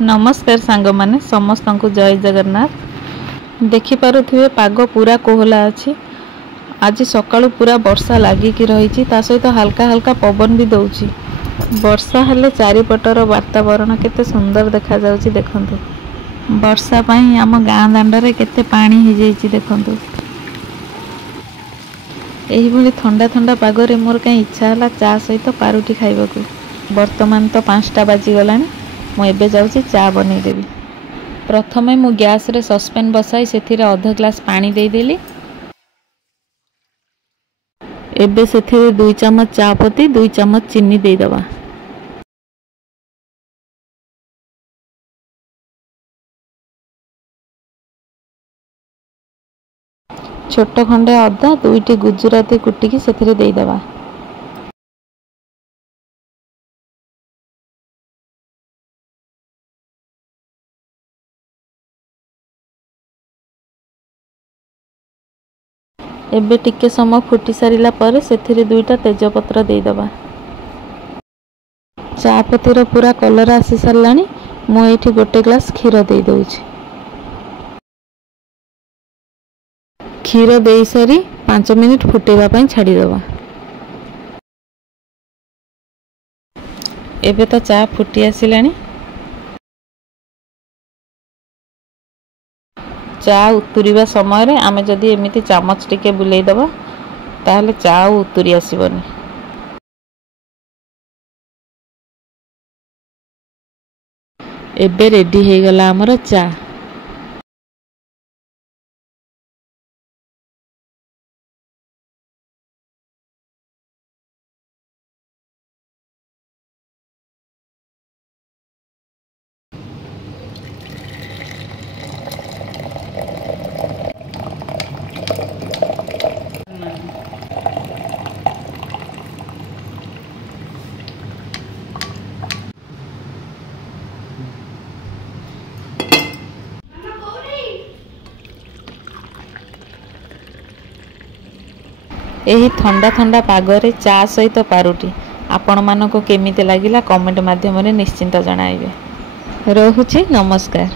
नमस्कार सांग माने समस्त को जय जगन्नाथ। देखिपे पाग पूरा कोहला अच्छी। आज सकाळु पूरा वर्षा लागिकी रही सहित हल्का हल्का पवन भी दौची। वर्षा हेले चारिपटर वातावरण केते सुंदर देखा जाउची। देखंतु वर्षा पई आम गाँ दांडरे केते पानी हो जाइए। देखंतु एही भली ठंडा ठंडा पागरे मोर कहीं इच्छा है चा सहित पारुटी खाइबाकू। वर्तमान तो 5टा बाजी गलानी। मुझे जाऊँगी चा बनईदेवी। प्रथमे मु गैस रे सस्पेन बसाई से अध ग्लास पानी देदेली। एबे से 2 चम्मच चा पत्ती 2 चम्मच चीनी देदबा। छोट खंडे अदा 2टी गुजराती कुटिकी से देदबा। एबे टिके समय फुटी सारिला पर सेथिरे 2टा तेजपत्र देदबा। चा पत्तीर पूरा कलर आसी सारलानी। मु एठी 1 ग्लास क्षीर दे दउछि। क्षीर दे सारी 5 मिनिट फुटेबा पई छाड़ी दबा। एबे तो चा फुटी आसिलानी। चा उतुरिबा समय रे आमे जदी एमिति चामच टिके बुलेई दबा ताहले चा उतुरी आसीबनी। एबे रेडी हे गला हमर चा। एही ठंडा ठंडा पागरे चा सहित पारुटी आपण मानको केमिते लागिला कमेंट माध्यम रे निश्चिंत जणाइबे। रहुछि नमस्कार।